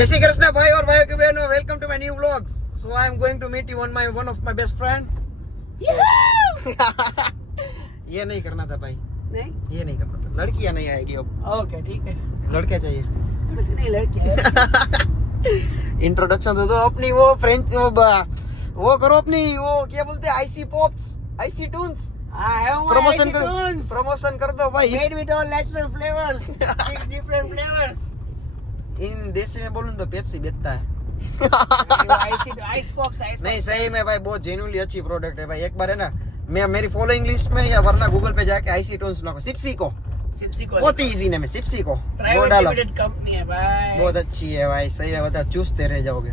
जय श्री कृष्ण भाई और भाइयों की बहनों, welcome to my new vlogs. So I am going to meet you one of my best friend. ये नहीं करना था भाई, नहीं ये नहीं करना था. लड़कियां नहीं आएगी अब. ओके ठीक है. लड़के चाहिए. लड़के नहीं लड़के हैं. इंट्रोडक्शन तो दो अपनी. वो फ्रेंच वो करो अपनी. वो क्या बोलते हैं, IC pops, IC Toons. Promotion कर दो भाई. Made with all natural flavors. 6 different flavors. इन देसी में बोलूं तो पेप्सी बेचता है. आइस पॉप्स नहीं सही में भाई, बहुत जेन्युइनली अच्छी प्रोडक्ट है भाई. एक बार है ना, मैं मेरी फॉलोइंग लिस्ट में या वरना गूगल पे जाके आईसी टोन्स लो. सिप्सी को बहुत इजी नेम है. सिप्सी को वो डालो. कंपनी है भाई, बहुत अच्छी है भाई. सही में बताओ, चूसते रह जाओगे.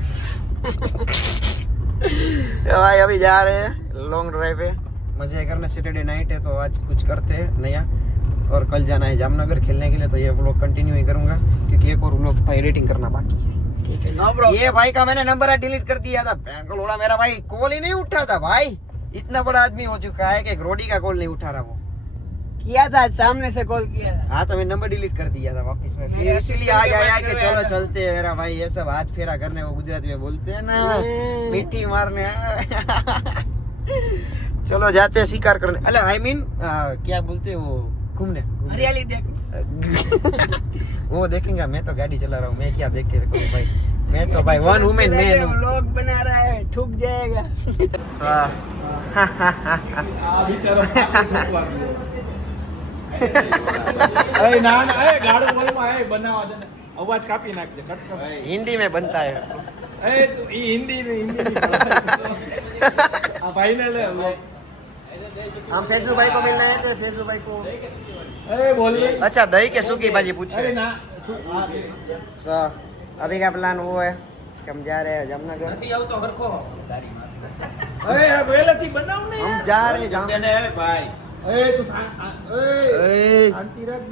भाई अभी जा रहे हैं लॉन्ग ड्राइव पे, मजे करने. सैटरडे नाइट है तो आज कुछ करते हैं नया. और कल जाना है जामनगर खेलने के लिए, तो ये व्लॉग कंटिन्यू ही करूंगा क्योंकि एक और व्लॉग था एडिटिंग करना बाकी है. ठीक है, नो प्रॉब्लम. ये भाई का मैंने नंबर डिलीट कर दिया था. बैंगलोड़ा मेरा भाई कॉल ही नहीं उठा था भाई. इतना बड़ा आदमी हो चुका है कि रोडी का कॉल नहीं उठा रहा. वो किया था, सामने से कॉल किया था. हाँ, तो मैं नंबर डिलीट कर दिया था वापस में. फिर इसलिए आ गया कि चलो चलते हैं. मेरा भाई ये सब हाथ फेरा करने, वो गुजराती में बोलते हैं ना, मिट्टी मारने. चलो जाते हैं शिकार करने. अरे आई मीन क्या बोलते हैं वो, घूमने. हरियाली देखने. वो देखेंगे. मैं तो गाड़ी चला रहा हूँ, मैं क्या देख के देखूं भाई. मैं तो भाई वन वुमेन मैन हूँ. व्लॉग बना रहा है, ठुक जाएगा. અવાજ કાપી નાખજે. हिंदी में बनता है. હિન્દી આ ભાઈને લે. हम फेसू भाई को मिलने आए थे. फेसू भाई को બોલ. अच्छा दही के सूखी भाजी पूछे. અરે ના. अभी का प्लान वो है कि हम जा रहे हैं जामनगर. પહેલેથી બનાવ ને. हम जा रहे हैं जामनगर भाई. તું શાંતિ રાખ.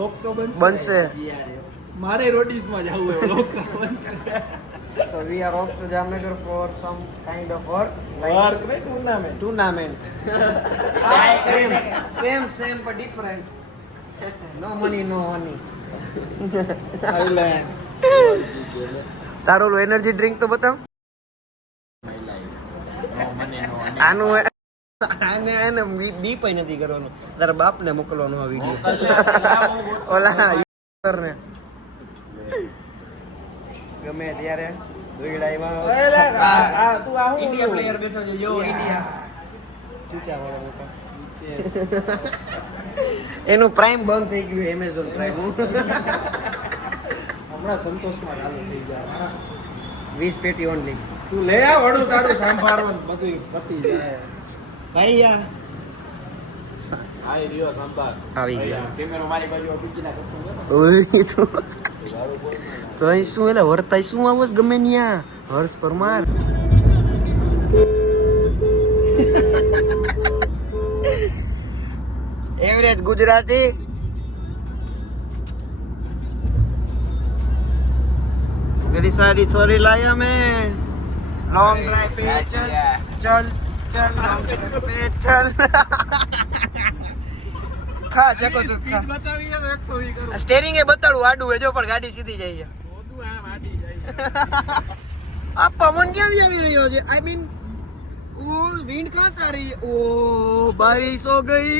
લોક તો बनसे. મારે રોડીઝ માં જવું હોય. લોક તો બનશે. So we are off to Jamnagar for some kind of work. Work ને tournament. Tournament. same but different. No money. Thailand. તારો એનર્જી ડ્રિંક તો બતાવ. આનું આને ડીપ નથી કરવાનું. તારા બાપને મોકલવાનો આ વિડિયો. ઓલા યુઝરને ગમે ત્યારે દોઈડાઈમાં તું આ હું ઇન્ડિયા પ્લેયર બેઠો છે. યો ઇન્ડિયા ચૂચા વાળો મોટો. એનું પ્રાઇમ બંધ થઈ ગયું. એમેઝોન પ્રાઇમ હમણાં સંતોષમાં ચાલુ થઈ ગયા. 20 પેટી ઓનલી. તું લે આ વડું તારું સાંભાળવાનું બધું પતી જાય. ભાઈ યાર આઈ રહ્યો સંભાળ. આવી ગયા. કેમેરો મારી બાજુ બીજી ના કરતો. ઓય તો અહીં શું એટલે વર્તાય શું આવસ ગમે ન્યા. હર્ષ પરમાર. એવરેજ ગુજરાતી. ગડી સારી સોરી લાયા મેં. लॉन्ग ड्राइव पे चल लॉन्ग ड्राइव पे चल. खा चको तू खा. બતાવી યાર 120 કરું. સ્ટેરિંગ એ બતાડું આડું હે જો, પણ ગાડી સીધી જાય છે. બધું આમ આડી જાય. આ પવન ક્યાંથી આવી રહ્યો છે? આઈ મીન वो विंड कहाँ से आ रही है? ओ बारिश हो गई.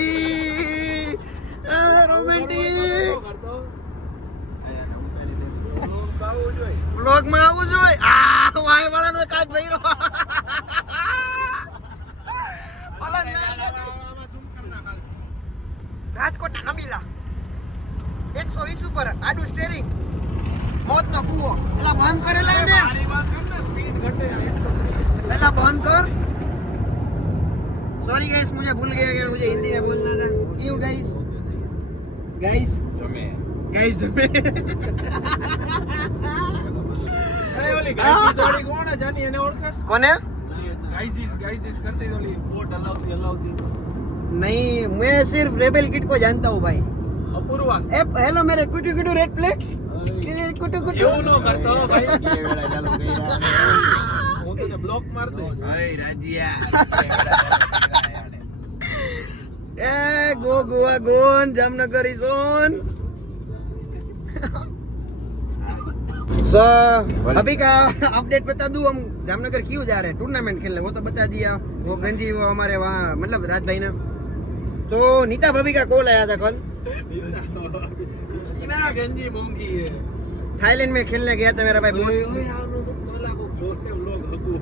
रोमांटिक કરતો. ब्लॉग में આવું જોઈએ. આ વાય વાળાનો કાચ ભઈરો. રાજકોટના નબીલા 120 ઉપર આડું સ્ટેરિંગ, મોતનો કૂવો. એલા બંધ કરેલા ને. મારી વાત કર ને, સ્પીડ ઘટે. एला बंद कर. सॉरी गाइस, मुझे भूल गया कि मुझे हिंदी में बोलना था. क्यों गाइस? જમે. जमे. એ ઓલી ગાઈઝ જોડી કોણ છે? જાની એને ઓળખસ? कौन है? ગાઈઝ કરતી ઓલી બોટ હલાવતી. नहीं, मैं सिर्फ रेबेल किट को जानता हूँ भाई. અપૂર્વા. हेलो मेरे कुटू रेड फ्लेक्स. कुटू એવું ન કરતો ભાઈ. હું તો બ્લોક માર દે. ए गो गोवा गोन, जामनगर इज ऑन. सो अभी का अपडेट बता दूं, हम जामनगर क्यों जा रहे हैं टूर्नामेंट खेलने, वो तो बता दिया। वो गंजी वो हमारे वहाँ मतलब राज भाई ने। तो नीता भाभी का कॉल आया था कल, इना गंजी मूंगी है थाईलैंड में खेलने गया था मेरा भाई। ओए ओए आनो तोला को जोते लोग हकू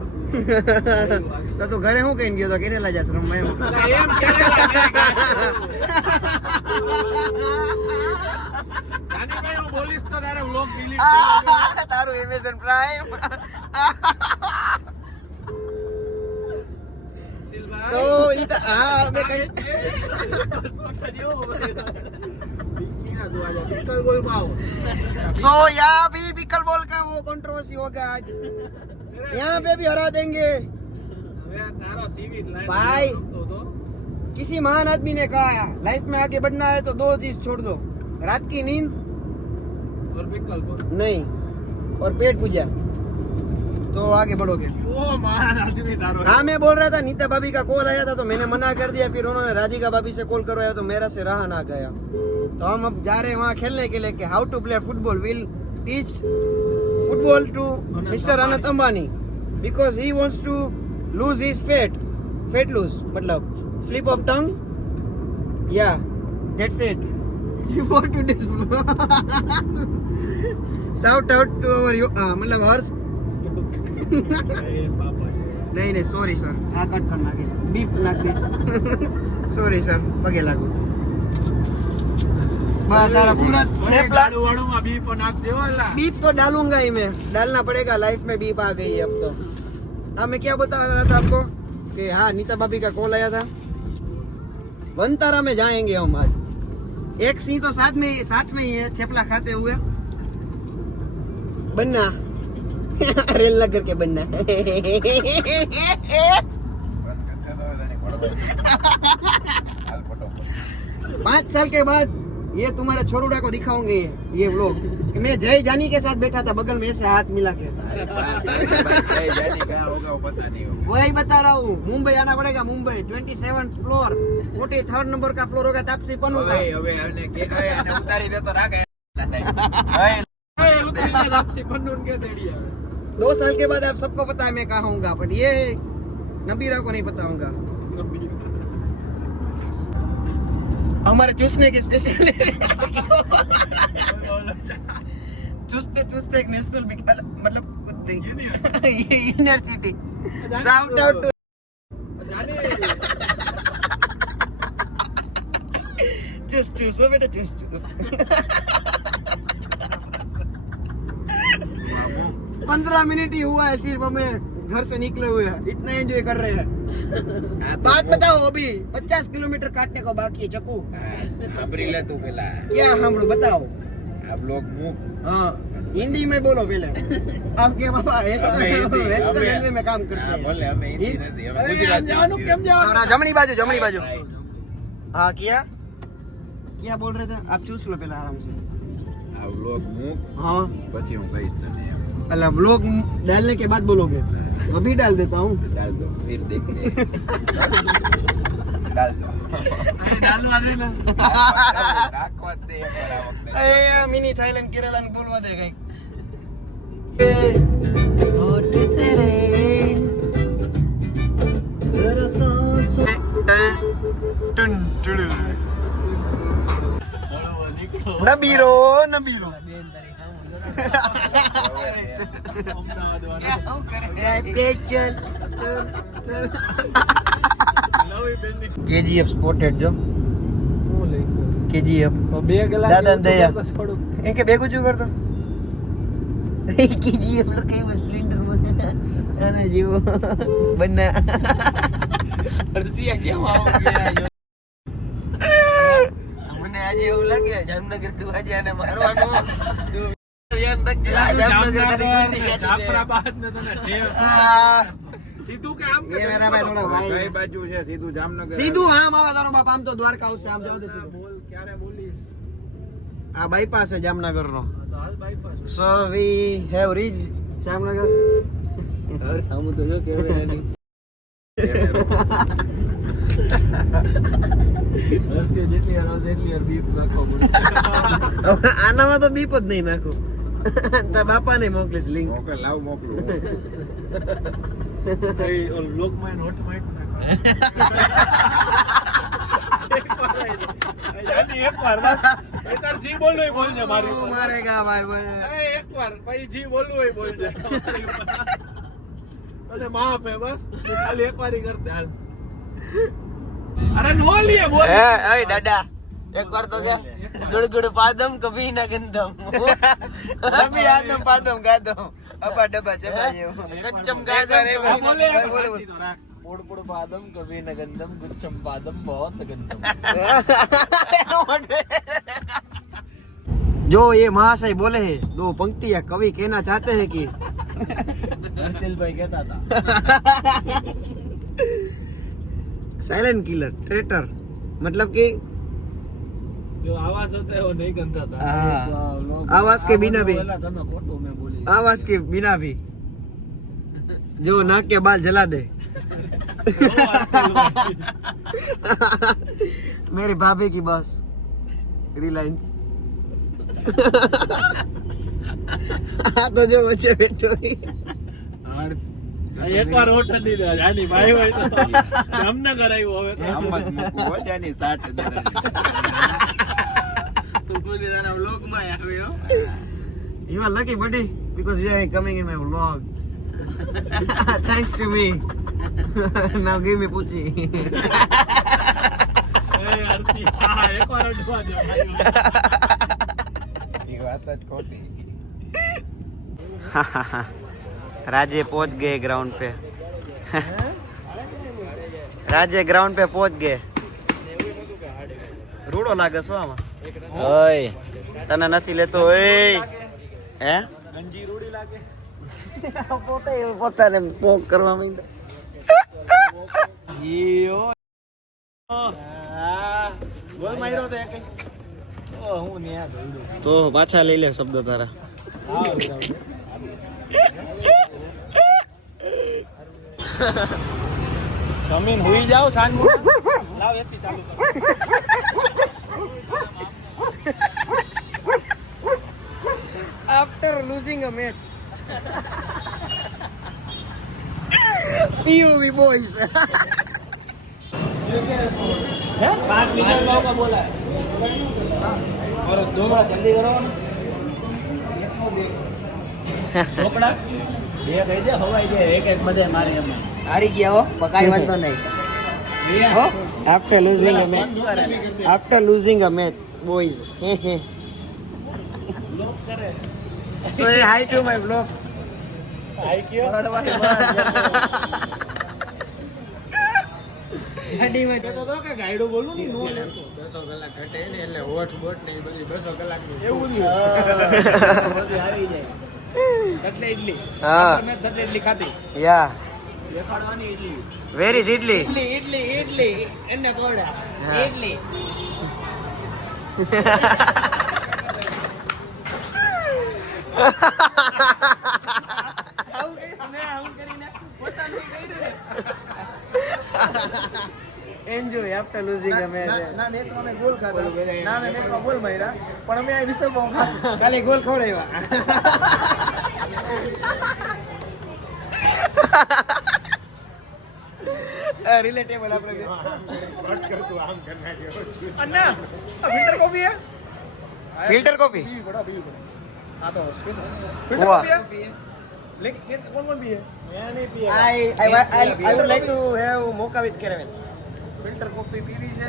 तो घरे હું કહીને ગયો તો કેનેલા જાસ રમવા એમ એમ કેરેલા જાની ભાઈ હું બોલીશ તો તારે વ્લોગ ડિલીટ કરી દેજો તારું એમેઝોન પ્રાઇમ સિલ્વા સો नीता હા મે કઈ सो यहाँ भी विकल बॉल का वो कंट्रोवर्सी होगा आज, यहाँ पे भी हरा देंगे भाई। किसी महान आदमी ने कहा लाइफ में आगे बढ़ना है तो 2 चीज छोड़ दो, रात की नींद और विकल्प नहीं और पेट पूजा, तो आगे बढ़ोगे। वो महान आदमी तारो हाँ मैं बोल रहा था नीता भाभी का कॉल आया था तो मैंने मना कर दिया, फिर उन्होंने राधिका भाभी से कॉल करवाया तो मेरा से रहा ना गया। तो हम अब जा रहे हैं वहाँ खेलने के लिए कि how to play football, will teach football to mister Anant Ambani because he wants to lose his fat lose मतलब स्लिप ऑफ टंग, या that's it for today's shout out to our मतलब हर्ष नहीं नहीं सॉरी सर, આ કટ કર નાખીશ, beep નાખીશ sorry sir, પગે લાગુ બસ તારા પૂરા ફેફલા वाड़ू में बीप नाक देवाला बीप तो डालूंगा ही मैं, डालना पड़ेगा, लाइफ में बीप आ गई है अब तो। हाँ मैं क्या बता रहा था आपको कि हाँ नीता भाभी का कॉल आया था, वनतारा में जाएंगे हम आज। एक सिंह तो साथ में ही है थेपला खाते हुए, बनना रेल लग के बनना 5 साल के बाद ये तुम्हारे छोरुड़ा को दिखाऊंगे ये व्लॉग कि मैं जय जानी के साथ बैठा था बगल में ऐसे हाथ मिला के। वही बता रहा हूँ, मुंबई आना पड़ेगा, Mumbai 27th floor 43rd number का फ्लोर होगा तापसी पन्नू का। आपसे पन्नून के देड़िया 2 साल के बाद आप सबको पता है मैं कहाँ हूँगा, बट ये नबीरा को नहीं बताऊंगा। हमारे चूसने की स्पेशल चूसते चूसते एक नेशनल मतलब कुत्ते यूनिवर्सिटी शाउट आउट टू चूस चूसो बेटा चूस चूस 15 मिनट ही हुआ है सिर्फ हमें घर से निकले हुए हैं, इतना एंजॉय कर रहे हैं। बात बताओ, अभी 50 किलोमीटर काटने को बाकी है चक्कू। तू पहला क्या हम लोग बताओ, आप लोग मुंह हाँ हिंदी में बोलो पहले। आपके पापा वेस्टर्न रेलवे में काम करते हैं। बोले हमें हिंदी नहीं हमें गुजराती हाँ, जमनी बाजू हाँ क्या बोल रहे थे आप? चूस लो पहले आराम से। आप लोग मुंह हाँ પછી હું કહીશ તને अल्लाह व्लॉग डालने के बाद बोलोगे, अभी डाल देता हूँ। डाल दो फिर देखते हैं डाल दो डालवा देना નાખવા દે અમારા વખતે ए मिनी थाईलैंड केरला ने बोलवा दे कहीं नबीरो KGF स्पॉटेड जो KGF દાદા ને દયા એ કે ભેગું શું કરતો KGF લો કે સ્પ્લેન્ડર માં આના જેવો બન્ના અરસિયા કેમ આવો ગયા મને આજે એવું લાગે જામનગર તું આજે આને મારવાનો યાર રખજે જામનગર કરી જાફરાબાદ ને તને જે સીધું કે આમ ये मेरा भाई थोड़ा भाई કઈ બાજુ છે સીધું જામનગર सीधू आम आवा तारो बाप आम तो द्वारका આવશે આમ જાવ દે સીધું બોલ ક્યારે બોલીશ આ બાયપાસ છે જામનગર નો તો હાલ bypass so we have reached Jamnagar और સામુ તો જો કેમેરા ની હર્ષે જેટલી આનો જેટલી બીપ નાખો આનામાં તો બીપ જ નહીં નાખું તારા બાપાને મોકલીશ લિંક. મોકલ લાવ મોકલું લોકમાં નોટ માઇટ એકવાર બસ એ તાર જી બોલવું હોય બોલજે મારી ઉપર. મારેગા ભાઈ ભાઈ. એ એકવાર પછી જી બોલવું હોય બોલજે તને માફ હે બસ તું ખાલી એકવાર ही કરતે હાલ. અરે નો લીએ બોલ એ દાદા એક વાર તો કે ગુડ ગુડ પાદમ કભી ના ગંદમ કભી આદમ પાદમ ગાદમ અપા ડબા ચબા જેવું કચ્ચમ ગાદમ બોલે બોલે શાંતિ તો રાખ. पोड़ पोड़ बादम कभी न गंदम गुच्छम बादम बहुत गंदम जो ये महाशय बोले हैं दो पंक्तियां कवि कहना चाहते हैं कि हर्षिल भाई कहता था साइलेंट किलर ट्रेटर मतलब कि जो आवाज होता है वो नहीं गंदा था. आवाज के बिना भी बोला था मैं फोटो में बोली आवाज के बिना भी जो नाक के बाल जला दे मेरी भाभी की बस रिलायंस तो जो बच्चे बैठो એકવાર હોટલ લીધા જાની ભાઈ હોય તો જામનગર આવ્યો હવે તો. આમ જ મૂકવું હો જાની 60,000 बोली ना व्लॉग में આવ્યો You are lucky, buddy, because you are coming in my vlog. Thanks to me. Now give me puchi. એ આરતી હા એકવાર અડવા દે ભાઈ. એ વાત જ ખોટી राजे पहुंच गए ग्राउंड पे. राजे ग्राउंड पे पहुंच गए. रूडो लागे सो आमा ओए તને નથી લેતો ઓય હે ગંજી રૂડી લાગે. પોતે પોતાને પોક કરવા માંડ્યો. ઈયો ગોલ માર્યો તો એક. ઓ હું ને આ ભઈડો. તો પાછા લઈ લે શબ્દ તારા. જમીન હુઈ જાવ સાંજ લાવ એસી ચાલુ કર. After losing a match. PUV boys. हैं 5 मिनट गांव का बोला है और दो जल्दी करो ढोकड़ा બે કહી દે હવાઈ જાય એક એક બધે મારી એમ હારી ગયા હો બકાઈ વાંધો નહીં હો After losing a match. After losing a match, boys. લોક કરે Say hi to my vlog. આઈ કયો ગાડીમાં તો કે ગાઈડો બોલું ની નો લે 200 કલાક ઘટે ને એટલે હોઠ બોટ ને એ બધી 200 કલાક ની એવું નહીં બધી આવી જાય એટલે ઇડલી Ah, મેં એટલે ઇડલી ખાધી yeah. દેખાડવાની idli Where is Idli? Idli એને કોડા હા. Idli Enjoy after losing a match. ના નેચમાં મેં ગોલ ખાધા ના મેં નેચમાં ગોલ માર્યા પણ અમે આ વિસલ બહુ ખાશું કાલે ગોલ ખવડાવ્યા. રિલેટેબલ આપણે બે. अन्ना फिल्टर कॉफी है ફિલ્ટર કોફી पीवी बड़ा पीवी बड़ा हाँ तो स्पेशल फिल्टर वाह. कॉफी है लेकिन कौन कौन पी है मैं नहीं पिया I would like to have mocha with caramel. Filter coffee PV है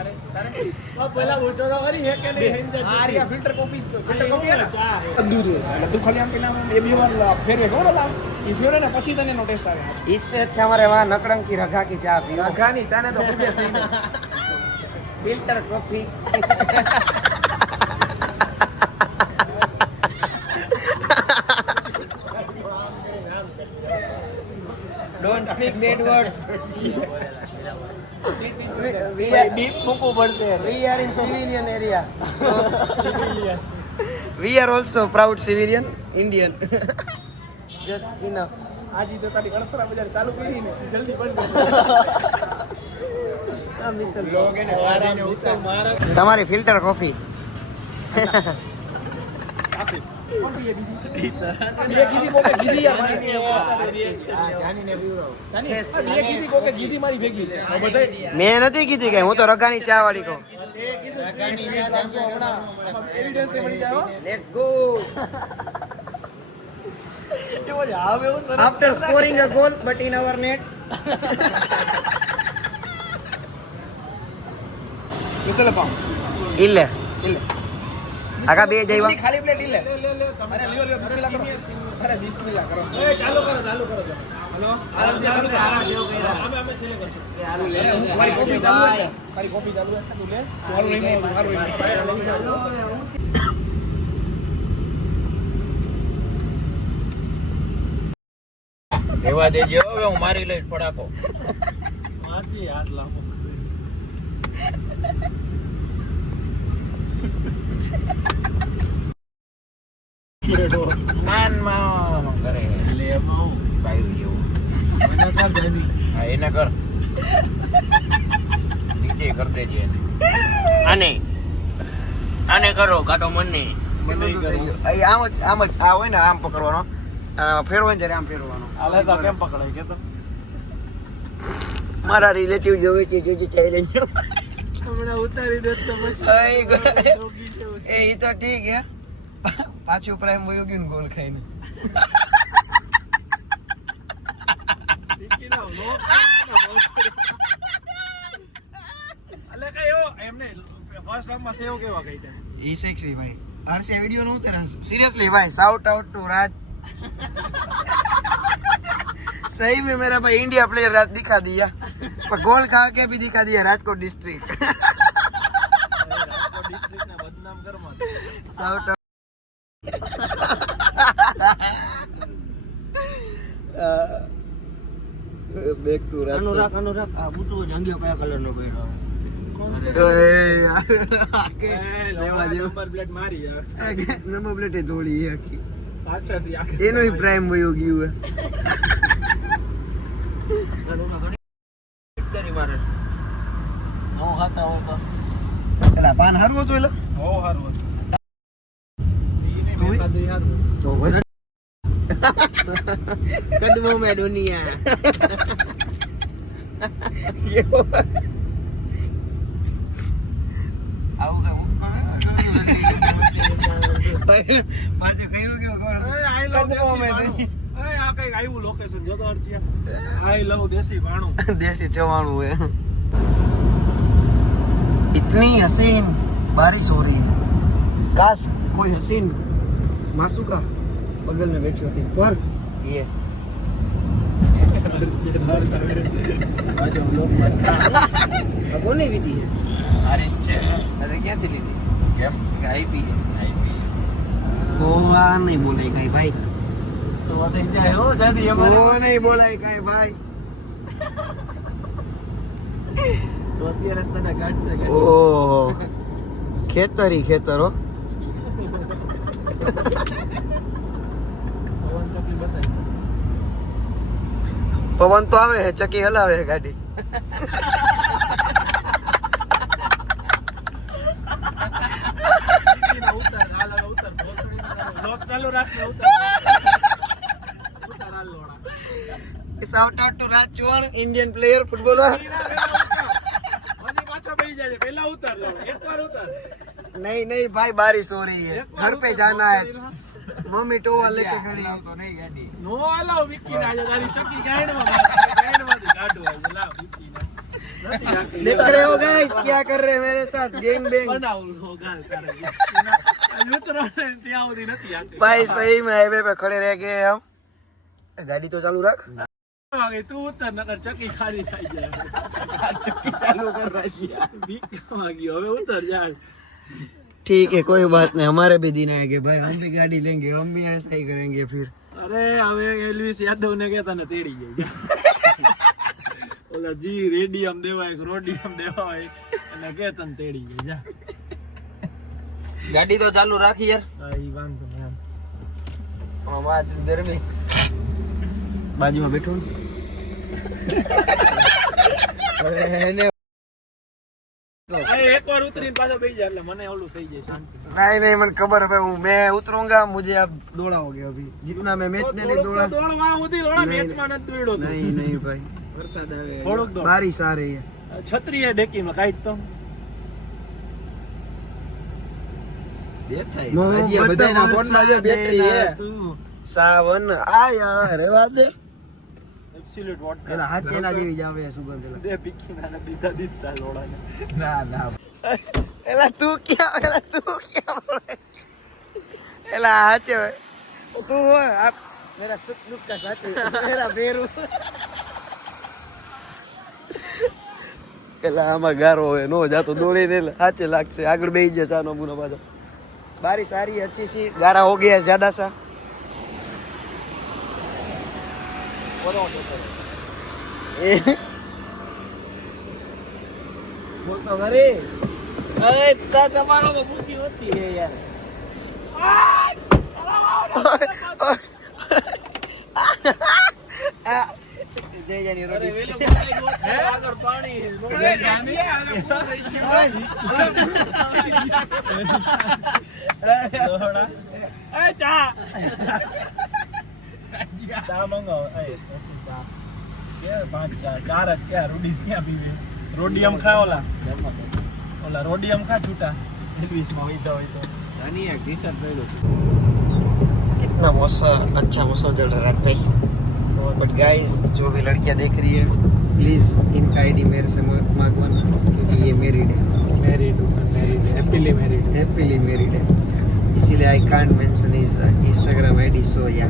अरे अरे अब पहला बोलचो तो खरी है के नहीं है आ रही फिल्टर कॉफी है ना चा है दूध तू खाली हम पेला में ये भी वाला फेरे को ना ये फेरे ना પછી તને નો ટેસ્ટ આવે इससे अच्छा हमारे वहाँ नकड़ंग की रखा की चाय पियो. ખાની ચાને તો પૂછે પીને filter coffee. Don't speak bad words. We are, deep મૂકવું પડશે we are in civilian area. So we are also proud civilian Indian. Just enough. આજે તો તારી ગણસરા બજાર ચાલુ કરી ને જલ્દી બંધ તમારી ફિલ્ટર કોફી મેં નથી કીધી કે હું તો રગાની ચા વાળી કહું. Let's go. After scoring a goal but in our net. ಇಲ್ಲ આકા બે જઈવા ખાલી પ્લેટ લે અરે લ્યો બિસ્મિલ્લાહ કરો અરે બિસ્મિલ્લાહ કરો એ ચાલુ કરો હલો આરામ से અમે છેલે કરશું મારી કોફી ચાલુ છે તું લે મારું નહીં એવા દેજો હવે હું મારી લઈશ પડાકો. માથી હાથ લાંબો નાનમાં કરે લે માઉ બાયું જેવું. મને કર જાની હા એને કર. નીચે કર દેજે એને. આને કરો કાટો મને આમ જ આ હોય ને આમ પકડવાનો ફેરવાનો જ્યારે આમ ફેરવાનો. આલે તો કેમ પકડાય કે તો મારા રિલેટિવ જોવે છે જોજે ચેલેન્જ હમણાં ઉતારી દે તો પછી એ ઈ તો ઠીક હે પાછું પ્રાઇમ વયો ગયું ગોલ ખાઈને. અલે કયો એમને ફર્સ્ટ રાઉન્ડમાં સેવ કેવા કહી દે ई सेक्सी भाई हर से वीडियो नहीं उतरा सीरियसली भाई शाउट आउट टू राज सही में मेरा भाई इंडिया प्लेयर राज दिखा दिया पर गोल खा के भी दिखा दिया राजकोट डिस्ट्रिक्ट રાજકોટ ડિસ્ટ્રિક્ટને બદનામ કરવા शाउट बैक टू राज અનુરાગ આ બુટુ જંગિયો કયા કલરનો પહેર્યો લેવા નંબર પ્લેટ મારી યાર नंबर प्लेट थोड़ी है आखी પાછળથી આખી એનો ही प्राइम वयो गयो है કરી મારે નો ખાતા હોય તો એલા પાન હારું હતું એલા બહુ સારું હતું ઈને મેં ખાધી સારું તો બસ કડવો મે દુનિયા પાછું કર્યું કેવું ખબર આઈ લવ કદમો મેં આ કઈક આવ્યું લોકેશન જોતો અર્ચિયા આઈ લવ દેશી ભાણું देसी चवाणू है इतनी हसीन बारिश हो रही है काश कोई हसीन मासूका बगल में बैठी होती पर ये કોની વિધિ છે મારી જ છે. અરે ક્યાંથી લીધી કેમ આઈપી कोवा नहीं बोले कहीं भाई તો થઈ જાય હો જાદી અમારે वो नहीं बोला कहीं भाई તો અત્યારે તને કાઢશે કે ओ खेतर ही खेतर हो પવન ચકી બતાય पवन तो आवे है चक्की हलावे है गाड़ी ઉતાર હાલ ઉતાર ભોસડી લોક ચાલુ રાખ ને ઉતાર હાલ લોડા shout out to Raj Chauhan Indian player footballer હજી પાછા બેસી જાય પહેલા ઉતાર લો એકવાર ઉતાર नहीं नहीं भाई बारिश हो रही है घर पे जाना है मम्मी टोवा लेके खड़ी है તો નહીં ગાડી. નો આલાવ વિકી ના આજે તારી ચકી ગાઈડમાંથી કાઢવા લાવ વિકી ના નથી રાખી देख रहे हो गाइस क्या कर रहे हैं मेरे साथ गैंग बेंग બનાવું હો ગાલ તારે યુતરો ત્યાં સુધી નથી આતી भाई सही में हाईवे पे खड़े रह गए हम गाड़ी तो चालू रख વાગે તું ઉતર નકર ચકી ખાલી થઈ જાય ચક્કી ચાલુ કર રાશિયા. બીક વાગી હવે ઉતર જા ठीक है कोई बात नहीं हमारे भी दिन आएंगे भाई हम भी गाड़ी लेंगे हम भी ऐसा ही करेंगे फिर અરે હવે એલવીસ યાદવ ને કે તને તેડી જાય ઓલા જી રેડિયમ દેવાય રોડિયમ દેવાય અને કે તને તેડી જાય જા ગાડી તો ચાલુ રાખી યાર હા ઈ વાંધો નહીં આમાં ગરમી बाजू में बैठो હવે એને એકવાર ઉતરીને પાછો બેસી જાય એટલે મને ઓલું થઈ જાય શાંતિ. नहीं नहीं मन खबर है हूँ मैं उतरूंगा मुझे आप दौड़ाओगे अभी जितना मैं मैच में नहीं दौड़ा દોડવા સુધી દોડા નહીં. મેચમાં નથી દોડ્યો તું. नहीं नहीं भाई वरसाद आ गया થોડુંક દોડ. बारिश आ रही है છત્રી હે ડેકીમાં કાંઈ તો બેઠા मोहब्बत હજી આ બધાયના ફોનમાં જો બેટરી देना હે तू सावन आया रेवा दे એબ્સોલ્યુટ વોટ પેલા હાચેના જેવી જ આવે સુગંધ એલા. દે પીકીના ને દીધા દીધા દોડાને. ના ના એલા તું બોલે એલા હાચે તું હો આપ मेरा सुख दुख का साथी मेरा बेरू એલા આમાં ગારો હોય નો જાતો દોડીને એલા હાચે લાગશે આગળ બેસી જાય ચાનો બુનો પાછો बारिश आ रही है अच्छी सी गारा हो गया है ज्यादा सा બોલતો ઘરે અરે તા તમારો બુદ્ધિ ઓછી હે યાર. જય જાની અરે રોટી વેલો બોલાઈ ગયો હે આગળ પાણી હે. દોડા. એ ચા ચા મંગાવો. એ એસી ચા કે 5 ચા 4 જ કે રોડીસ ક્યાં પીવે રોડિયમ ખા ઓલા રોડિયમ ખા છૂટા ઇંગ્લિશ માં હોય તો આની એક ટી-શર્ટ પહેર્યો છે इतना मौसम अच्छा मौसम चल रहा है भाई बट गाइस जो भी लड़कियां देख रही है प्लीज इनका आईडी मेरे से मांगवाना क्योंकि ये मैरिड है married happily married. Happily married है इसीलिए I can't mention his Instagram ID so या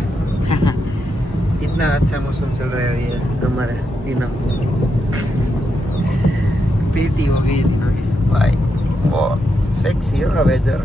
इतना अच्छा मौसम चल रहा है ये हमारे दिनों पीटी हो गई दिनों की भाई वो सेक्सी है वेदर